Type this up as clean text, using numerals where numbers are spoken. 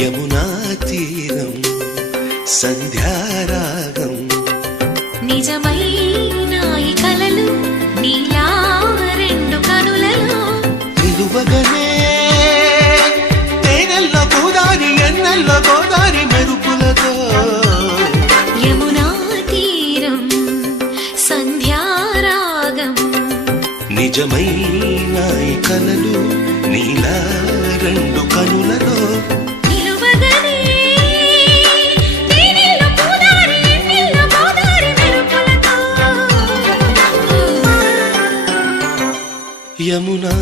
యమునా తీరం సంధ్యారాగం నిజమైన ఈ కలలు నీలా రెండు కనులలో నిలువగనే తేనెల్లో గోదారి ఎన్నెల్లో గోదారి మెరుపులతో యమునా తీరం సంధ్యారాగం నిజమైన ఈ కలలు నీలా రెండు కనులలో యమునా